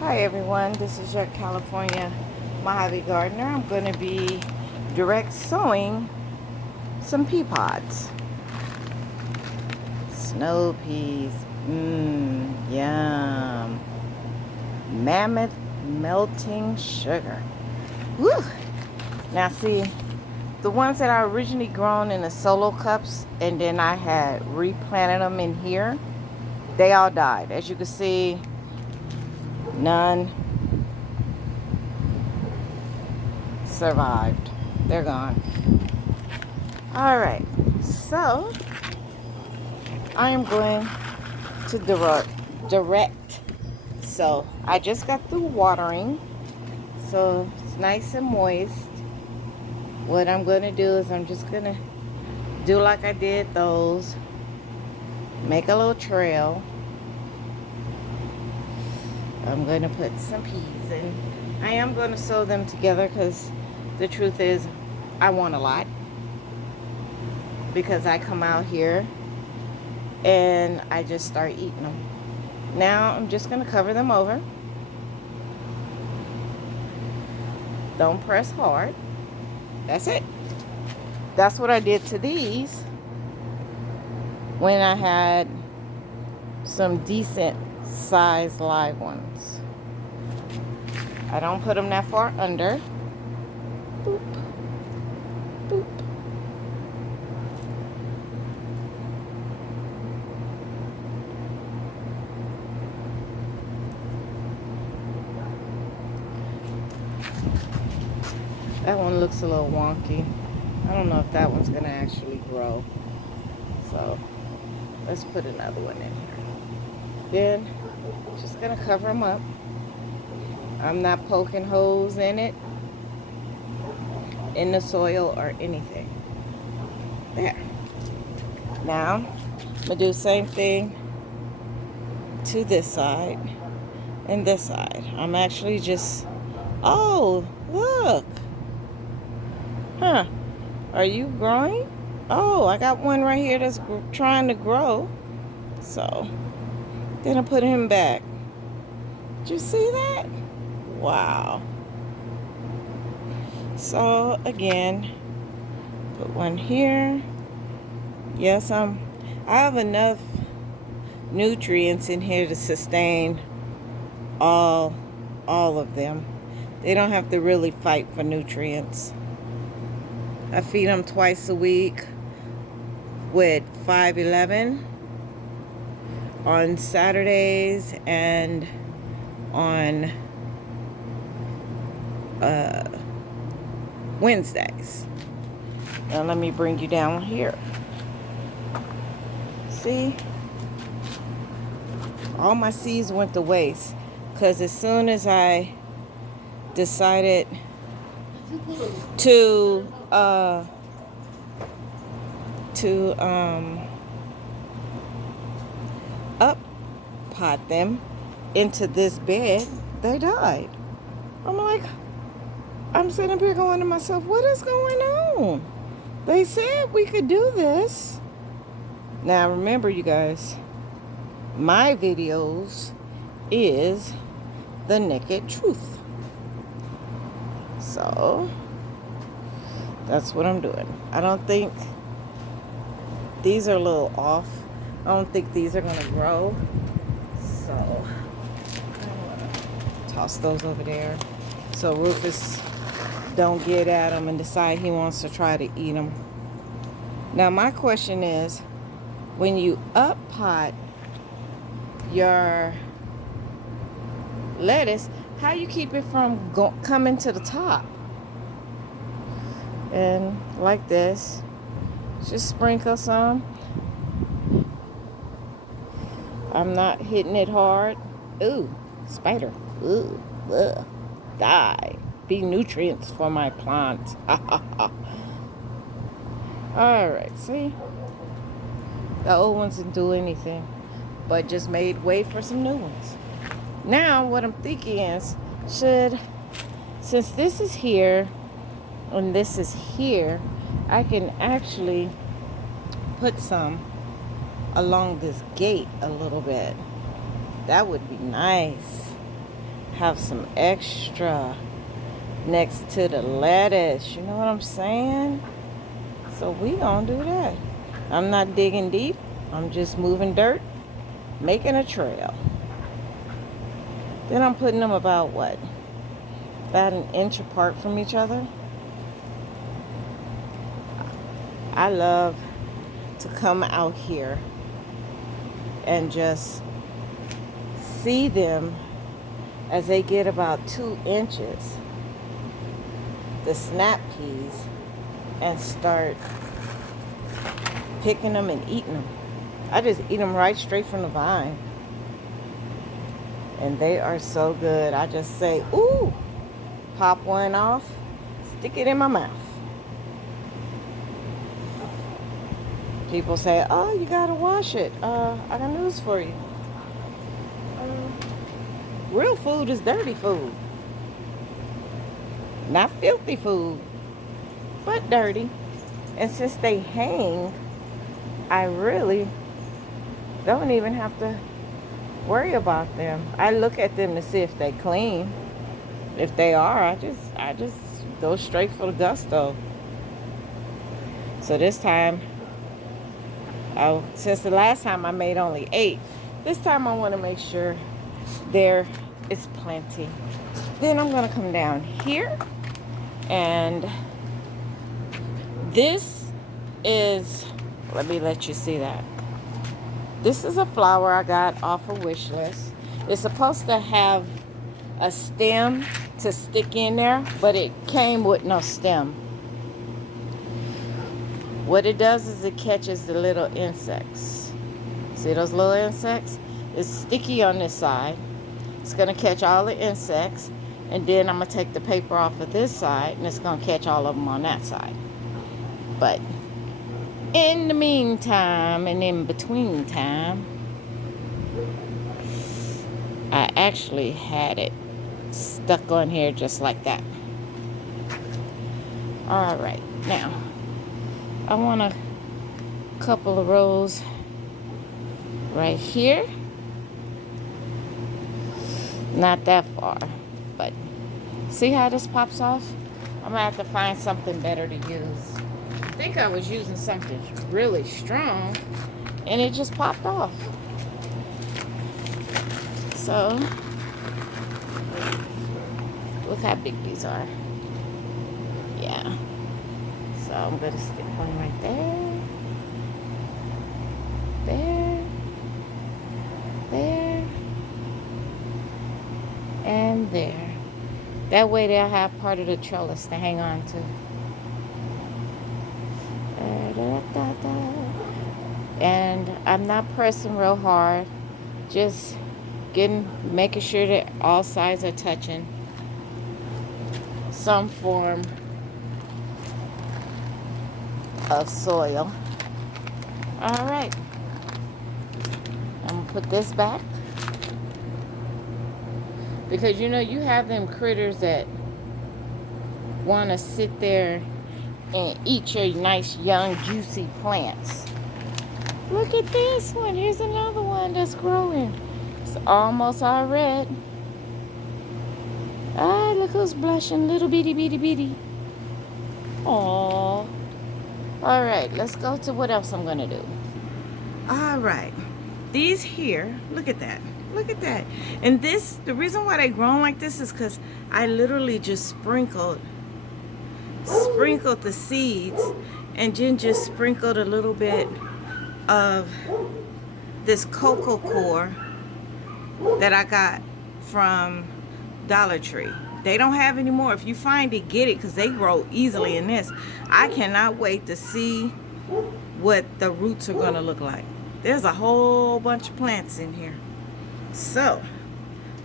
Hi everyone, this is your California Mojave Gardener. I'm going to be direct sowing some pea pods. Snow peas, yum. Mammoth melting sugar. Woo! Now see, the ones that I originally grown in the solo cups and then I had replanted them in here, they all died. As you can see, none survived. They're gone. Alright, so I am going to direct. So I just got through watering, so it's nice and moist. What I'm going to do is I'm just going to do like I did those. Make a little trail. I'm going to put some peas in. I am going to sow them together because the truth is I want a lot. Because I come out here and I just start eating them. Now I'm just going to cover them over. Don't press hard. That's it. That's what I did to these when I had some decent sized live ones. I don't put them that far under. Boop. Boop. That one looks a little wonky. I don't know if that one's gonna actually grow. So let's put another one in here. Then just gonna cover them up. I'm not poking holes in it, in the soil or anything. There. Now I'm gonna do the same thing to this side and this side. I'm actually just, oh, look. Huh. Are you growing? Oh, I got one right here that's trying to grow. So, gonna put him back. Did you see that? Wow. So, again, put one here. Yes, I have enough nutrients in here to sustain all of them. They don't have to really fight for nutrients. I feed them twice a week with 5-11 on Saturdays and on Wednesdays. Now let me bring you down here. See? All my seeds went to waste because as soon as I decided to up pot them into this bed, they died. I'm sitting up here going to myself, what is going on? They said we could do this. Now remember, you guys, my videos is the naked truth. So that's what I'm doing. I don't think these are a little off. I don't think these are gonna grow. So I'm gonna toss those over there so Rufus don't get at them and decide he wants to try to eat them. Now my question is, when you up pot your lettuce, how you keep it from coming to the top? And like this, just sprinkle some. I'm not hitting it hard. Ooh, spider. Ooh, ugh. Die. Be nutrients for my plants. Alright, see? The old ones didn't do anything, but just made way for some new ones. Now, what I'm thinking is, since this is here and this is here, I can actually put some along this gate a little bit. That would be nice. have some extra next to the lettuce. You know what I'm saying? So we gonna do that. I'm not digging deep. I'm just moving dirt, making a trail. Then I'm putting them about what? About an inch apart from each other. I love to come out here and just see them as they get about 2 inches, the snap peas, and start picking them and eating them. I just eat them right straight from the vine. And they are so good. I just say, ooh, pop one off, stick it in my mouth. People say, oh, you gotta wash it. I got news for you. Real food is dirty food. Not filthy food, but dirty. And since they hang, I really don't even have to worry about them. I look at them to see if they clean. If they are, I just go straight for the gusto. So this time, since the last time I made only 8, this time I want to make sure there is plenty. Then I'm going to come down here, and this is, let me let you see that. This is a flower I got off a wish list. It's supposed to have a stem to stick in there, but it came with no stem. What it does is it catches the little insects. See those little insects? It's sticky on this side. It's going to catch all the insects, and then I'm going to take the paper off of this side, and it's going to catch all of them on that side. But in the meantime, and in between time, I actually had it stuck on here just like that. All right, now I want a couple of rows right here. Not that far, but see how this pops off? I'm gonna have to find something better to use. I think I was using something really strong and it just popped off. So look how big these are. Yeah. So I'm gonna stick one right there. There. There. And there. That way they'll have part of the trellis to hang on to. And I'm not pressing real hard. Just making sure that all sides are touching some form of soil. All right. I'm going to put this back. Because, you know, you have them critters that want to sit there and eat your nice, young, juicy plants. Look at this one. Here's another one that's growing. It's almost all red. Ah, look who's blushing. Little bitty, bitty, bitty. Aww. All right, let's go to what else I'm going to do. All right. These here, look at that. Look at that. And this, the reason why they grown like this is because I literally just sprinkled the seeds and then just sprinkled a little bit of this coco core that I got from Dollar Tree. They don't have any more. If you find it, get it, because they grow easily in this. I cannot wait to see what the roots are going to look like. There's a whole bunch of plants in here. So,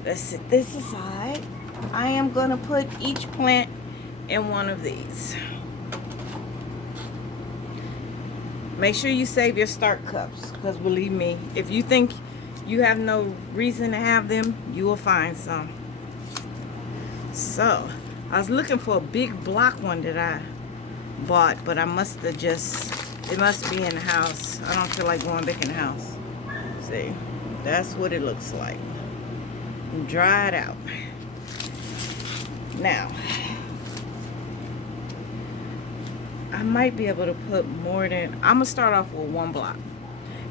let's set this aside. I am going to put each plant in one of these. Make sure you save your start cups, because believe me, if you think you have no reason to have them, you will find some. So, I was looking for a big block one that I bought, but I must have just, it must be in the house. I don't feel like going back in the house. See, that's what it looks like. Dry it out. Now, I might be able to put more than, I'm gonna start off with 1 block.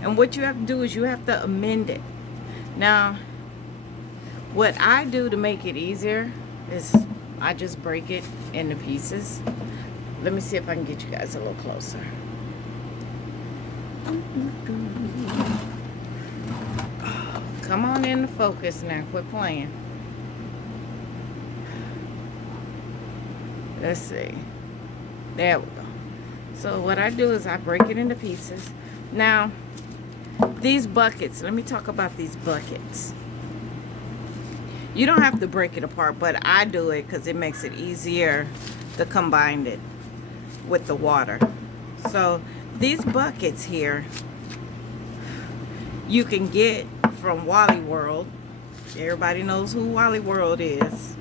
And what you have to do is you have to amend it. Now, what I do to make it easier is I just break it into pieces. Let me see if I can get you guys a little closer. Come on in to focus now. Quit playing. Let's see. There we go. So what I do is I break it into pieces. Now, these buckets, let me talk about these buckets. You don't have to break it apart, but I do it because it makes it easier to combine it with the water. So these buckets here, you can get from Wally World. Everybody knows who Wally World is.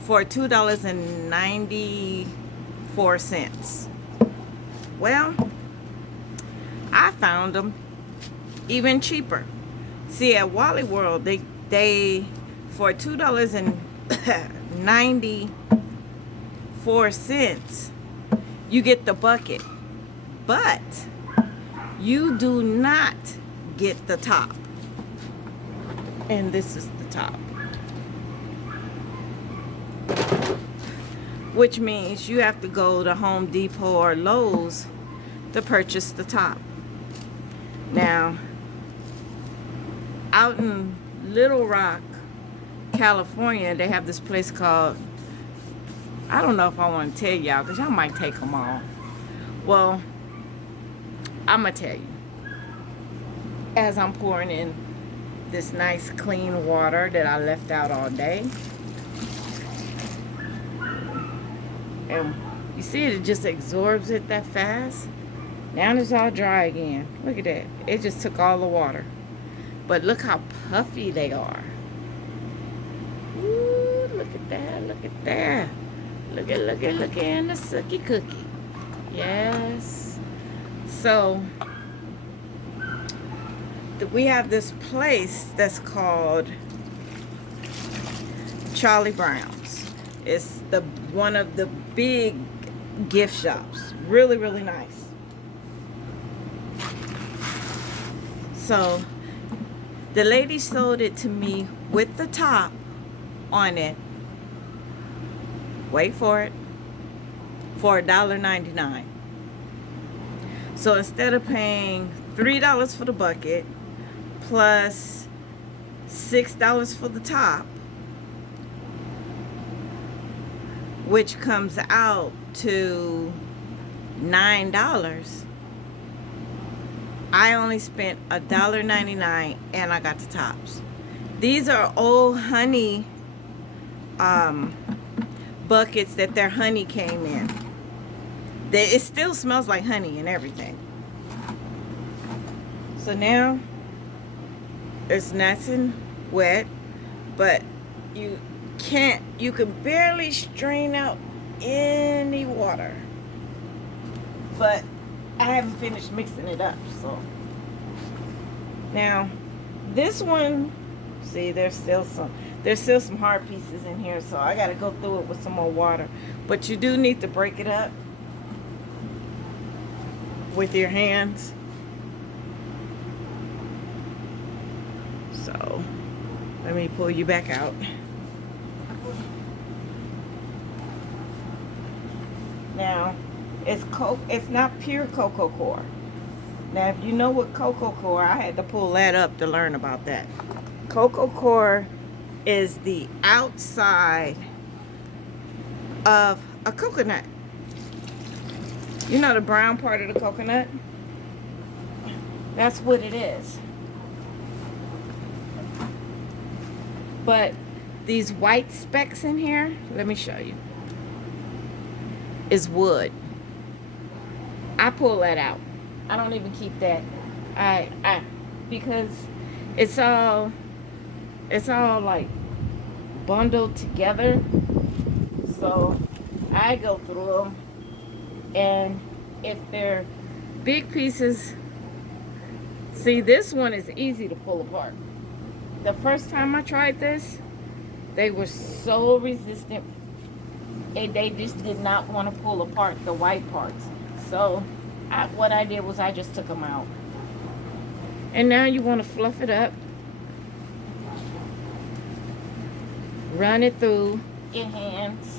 For $2.94. Well, I found them even cheaper. See, at Wally World, they for $2.94, you get the bucket, but you do not get the top. And this is the top, which means you have to go to Home Depot or Lowe's to purchase the top. Now, out in Little Rock, California, they have this place called, I don't know if I want to tell y'all because y'all might take them all. Well, I'm going to tell you. As I'm pouring in this nice clean water that I left out all day. And you see it just absorbs it that fast. Now it's all dry again. Look at that. It just took all the water. But look how puffy they are. Ooh, look at that, look at that. Look at and the sucky cookie. Yes. So, we have this place that's called Charlie Brown's. It's one of the big gift shops. Really, really nice. So, the lady sold it to me with the top on it. Wait for it. For $1.99. So instead of paying $3 for the bucket plus $6 for the top, which comes out to $9, I only spent $1.99 and I got the tops. These are old honey buckets that their honey came in. It still smells like honey and everything. So now it's nice and wet, but you can barely strain out any water. But I haven't finished mixing it up, so now this one, see, there's still some hard pieces in here, so I got to go through it with some more water. But you do need to break it up with your hands. So let me pull you back out. Now, it's not pure coco coir. Now, if you know what coco coir, I had to pull that up to learn about that. Coco coir is the outside of a coconut. You know the brown part of the coconut? That's what it is. But these white specks in here, let me show you, is wood. I pull that out. I don't even keep that. Because it's all like bundled together. So I go through them, and if they're big pieces, see, this one is easy to pull apart. The first time I tried this They were so resistant, and they just did not want to pull apart the white parts. So what I did was I just took them out. And now you want to fluff it up. Run it through your hands.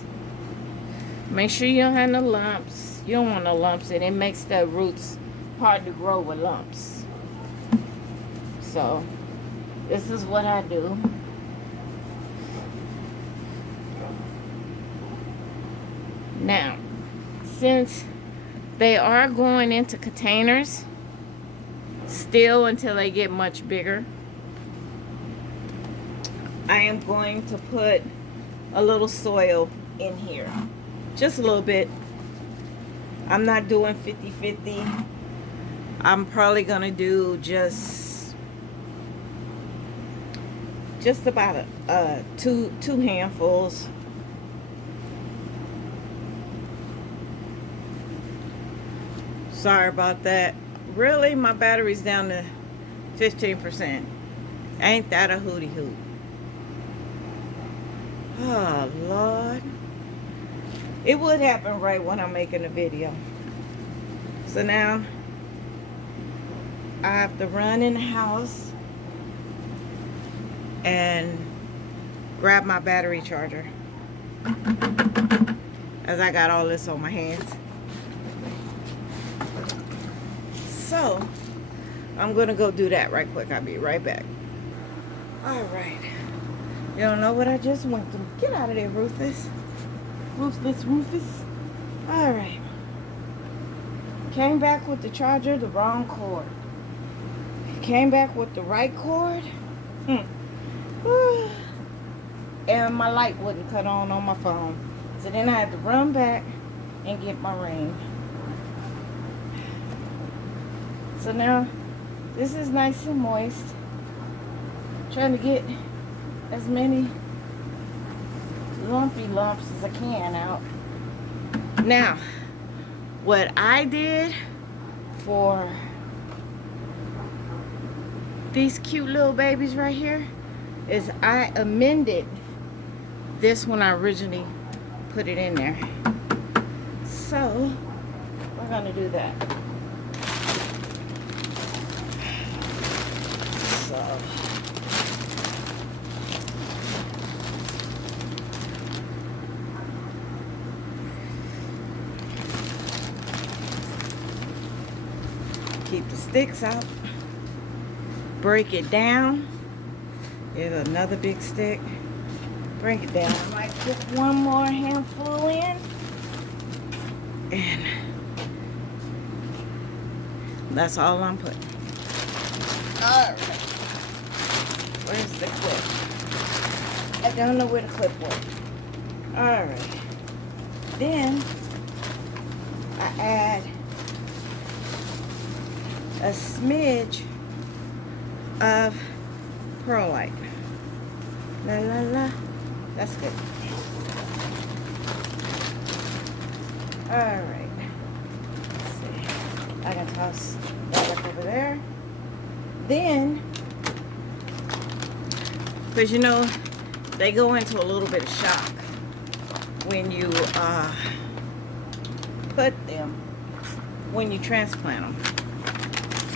Make sure you don't have no lumps. You don't want no lumps, and it makes the roots hard to grow with lumps. So this is what I do. Now, since they are going into containers still until they get much bigger, I am going to put a little soil in here. Just a little bit. I'm not doing 50-50. I'm probably going to do just about two handfuls. Sorry about that. Really, my battery's down to 15%. Ain't that a hootie hoot? Oh, Lord. It would happen right when I'm making a video. So now, I have to run in the house and grab my battery charger, as I got all this on my hands. So, I'm going to go do that right quick. I'll be right back. Alright. You don't know what I just went through. Get out of there, Rufus. Rufus. Alright. Came back with the charger, the wrong cord. Came back with the right cord. And my light wouldn't cut on my phone. So then I had to run back and get my ring. So now, this is nice and moist. Trying to get as many lumpy lumps as I can out. Now, what I did for these cute little babies right here is I amended this when I originally put it in there. So, we're going to do that. So, keep the sticks out. Break it down. Here's another big stick. Break it down. I might put one more handful in. And that's all I'm putting. Alright. Where's the clip? I don't know where the clip went. Alright. Then I add a smidge of perlite. La la la. That's good. Alright. Let's see. I can toss that up over there. Then, because you know, they go into a little bit of shock when you put them, when you transplant them.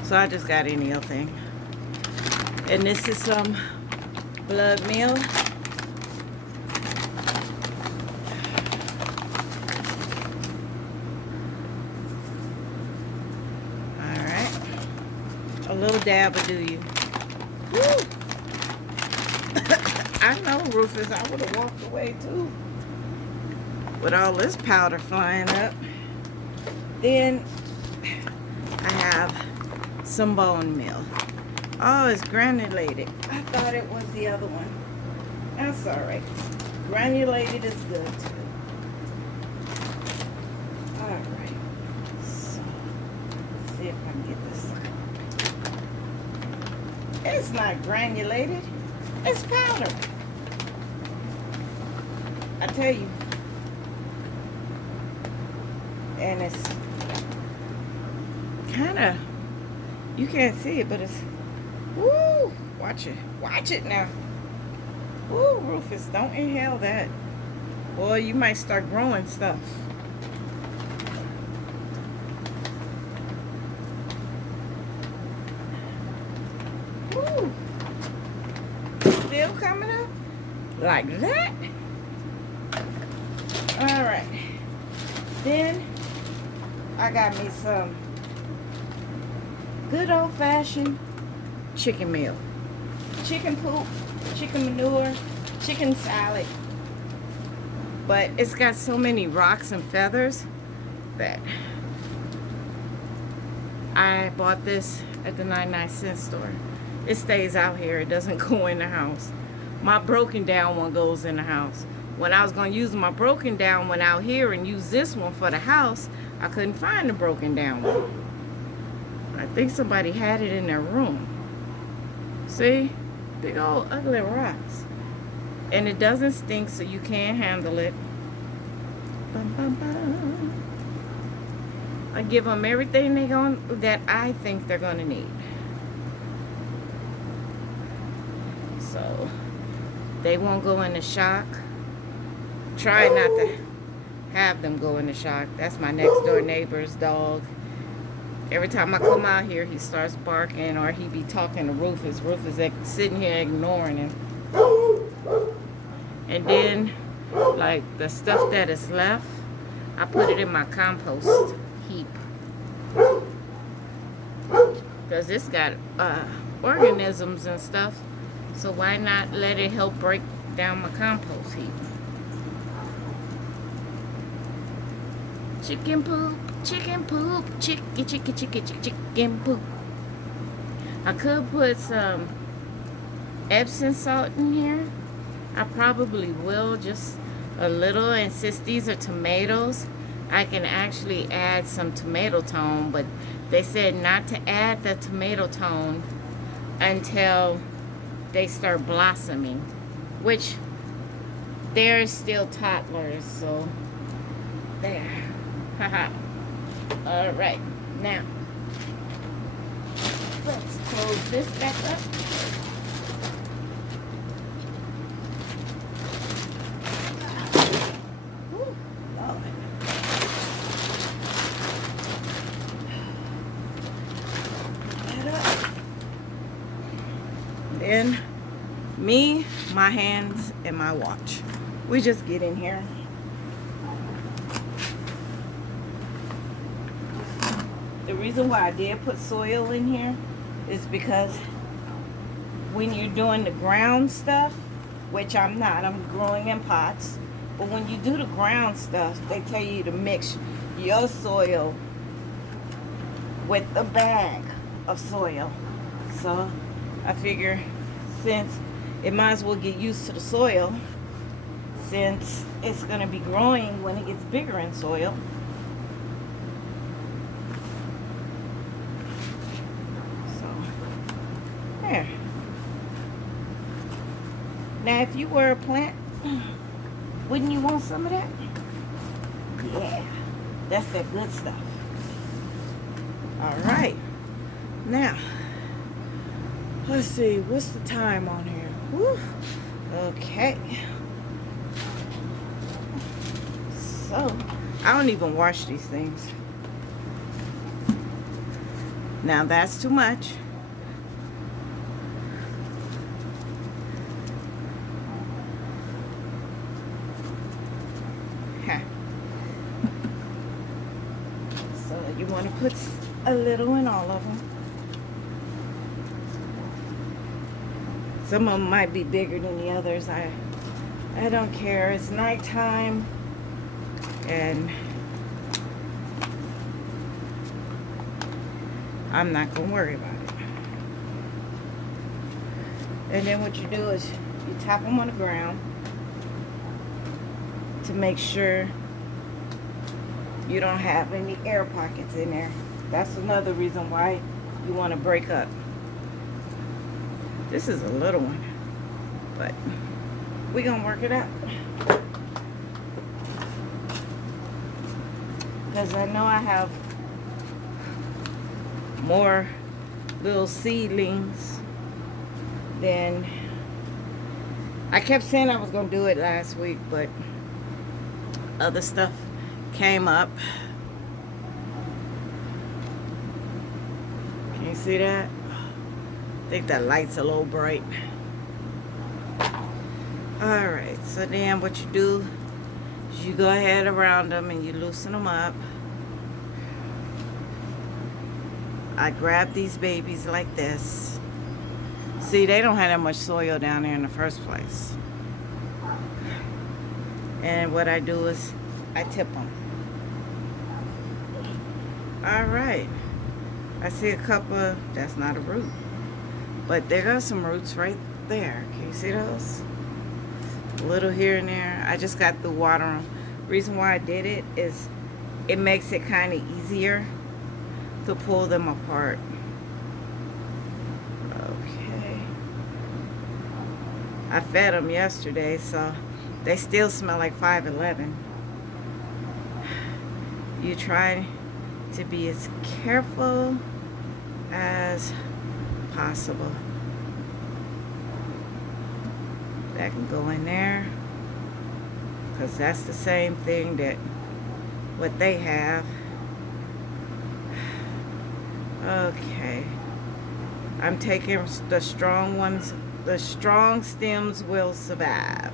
So I just got any old thing. And this is some blood meal. Alright. A little dab will do you. Woo! I know, Rufus, I would have walked away too. With all this powder flying up. Then I have some bone meal. Oh, it's granulated. I thought it was the other one. That's alright. Granulated is good too. Alright. So, let's see if I can get this. It's not granulated. It's powder. I tell you. And it's kind of, you can't see it, but it's, woo, watch it now. Ooh, Rufus, don't inhale that. Boy, you might start growing stuff. Ooh. Still coming up? Like that? Alright. Then, I got me some good old-fashioned chicken meal. Chicken poop, chicken manure, chicken salad. But it's got so many rocks and feathers that I bought this at the 99-cent store. It stays out here. It doesn't go in the house. My broken down one goes in the house. When I was going to use my broken down one out here and use this one for the house, I couldn't find the broken down one. I think somebody had it in their room. See? Big old ugly rocks. And it doesn't stink, so you can't handle it. Bum, bum, bum. I give them everything that I think they're going to need. So, they won't go into shock. Try not to have them go into shock. That's my next door neighbor's dog. Every time I come out here, he starts barking, or he be talking to Rufus. Rufus is sitting here ignoring him. And then, like, the stuff that is left, I put it in my compost heap. Because it's got organisms and stuff. So why not let it help break down my compost heap? Chicken poop, chicken poop. I could put some Epsom salt in here. I probably will, just a little. And since these are tomatoes, I can actually add some tomato tone, but they said not to add the tomato tone until they start blossoming, which they're still toddlers, so there. Haha. All right, now let's close this back up. Ooh, Lord. That up. Then me, my hands, and my watch. We just get in here. The reason why I did put soil in here is because when you're doing the ground stuff, which I'm not, I'm growing in pots, but when you do the ground stuff, they tell you to mix your soil with a bag of soil. So I figure, since it might as well get used to the soil, since it's going to be growing when it gets bigger in soil. There. Now, if you were a plant, wouldn't you want some of that? Yeah, that's that good stuff. All right. Now, let's see. What's the time on here? Woo. Okay. So, I don't even wash these things. Now, that's too much. So you want to put a little in all of them. Some of them might be bigger than the others. I don't care. It's nighttime, and I'm not gonna worry about it. And then what you do is you tap them on the ground to make sure you don't have any air pockets in there. That's another reason why you want to break up. This is a little one, but we're gonna work it out. Because I know I have more little seedlings than I kept saying I was going to do it last week, but other stuff came up. Can you see that? I think that light's a little bright. Alright, so then what you do is you go ahead around them and you loosen them up. I grab these babies like this. See, they don't have that much soil down there in the first place. And what I do is I tip them. Alright. I see a couple, that's not a root. But there are some roots right there. Can you see those? A little here and there. I just got the water on. Reason why I did it is it makes it kind of easier to pull them apart. Okay. I fed them yesterday, so they still smell like 511. You try to be as careful as possible. That can go in there because that's the same thing that what they have. Okay, I'm taking the strong ones. The strong stems will survive.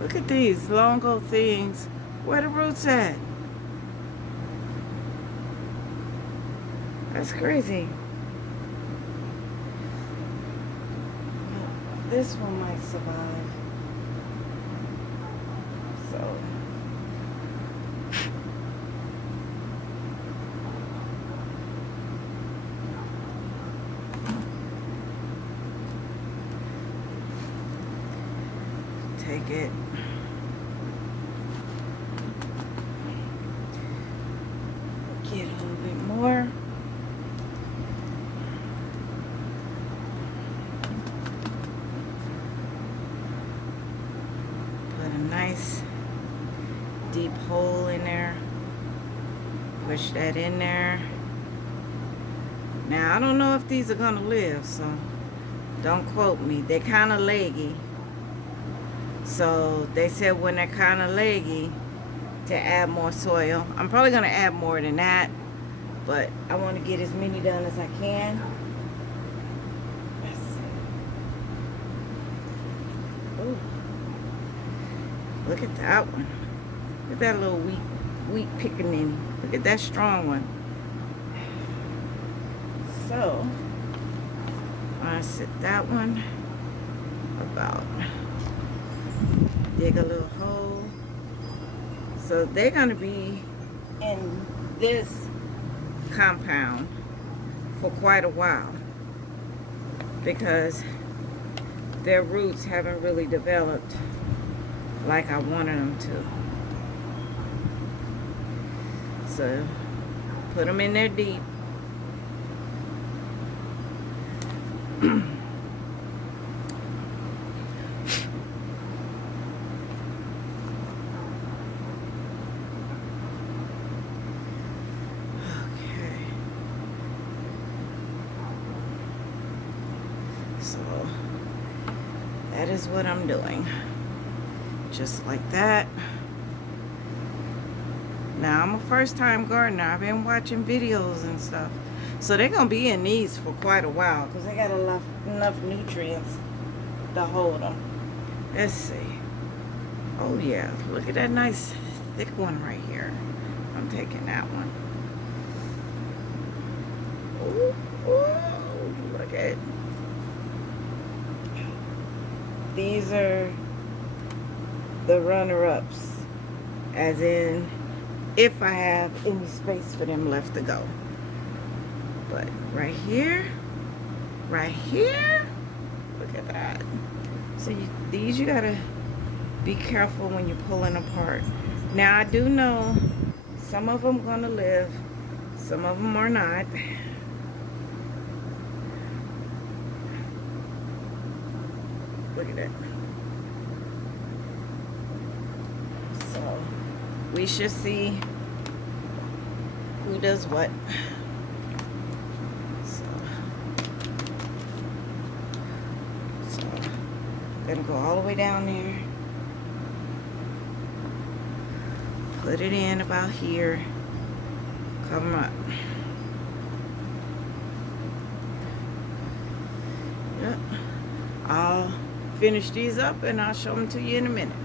Look at these long old things. Where the roots at? That's crazy. This one might survive. So. Take it. Get a little bit more. Put a nice deep hole in there. Push that in there. Now I don't know if these are gonna live, so don't quote me. They're kind of leggy. So they said when they're kind of leggy to add more soil. I'm probably going to add more than that, but I want to get as many done as I can. Let's see. Ooh. Look at that one. Look at that little weak pickaninny. Look at that strong one. So I set that one about. Dig a little hole. So they're going to be in this compound for quite a while because their roots haven't really developed like I wanted them to. So put them in there deep. So that is what I'm doing. Just like that. Now I'm a first time gardener. I've been watching videos and stuff. So they're going to be in these for quite a while because they got enough nutrients to hold them. Let's see. Oh yeah, look at that nice thick one right here. I'm taking that one. Ooh, ooh, look at it. These are the runner-ups, as in if I have any space for them left to go. But right here, look at that. So these you gotta be careful when you're pulling apart. Now I do know some of them gonna live, some of them are not. Look at that. we should see who does what. So gonna go all the way down there, put it in about here, come up. Yep. I'll finish these up and I'll show them to you in a minute.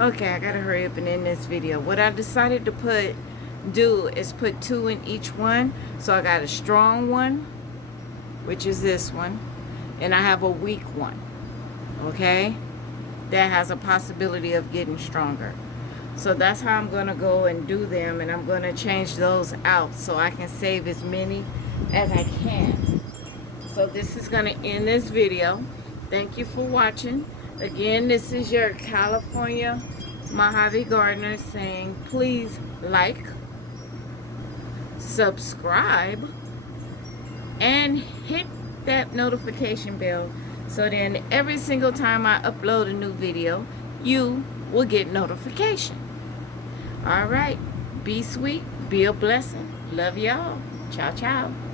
Okay, I gotta hurry up and end this video. What I decided to do is put 2 in each one. So I got a strong one, which is this one, and I have a weak one. Okay, that has a possibility of getting stronger. So that's how I'm gonna go and do them, and I'm gonna change those out so I can save as many as I can. So this is gonna end this video. Thank you for watching. Again, this is your California Mojave Gardener saying please like, subscribe, and hit that notification bell so then every single time I upload a new video, you will get notification. All right, be sweet, be a blessing. Love y'all. Ciao, ciao.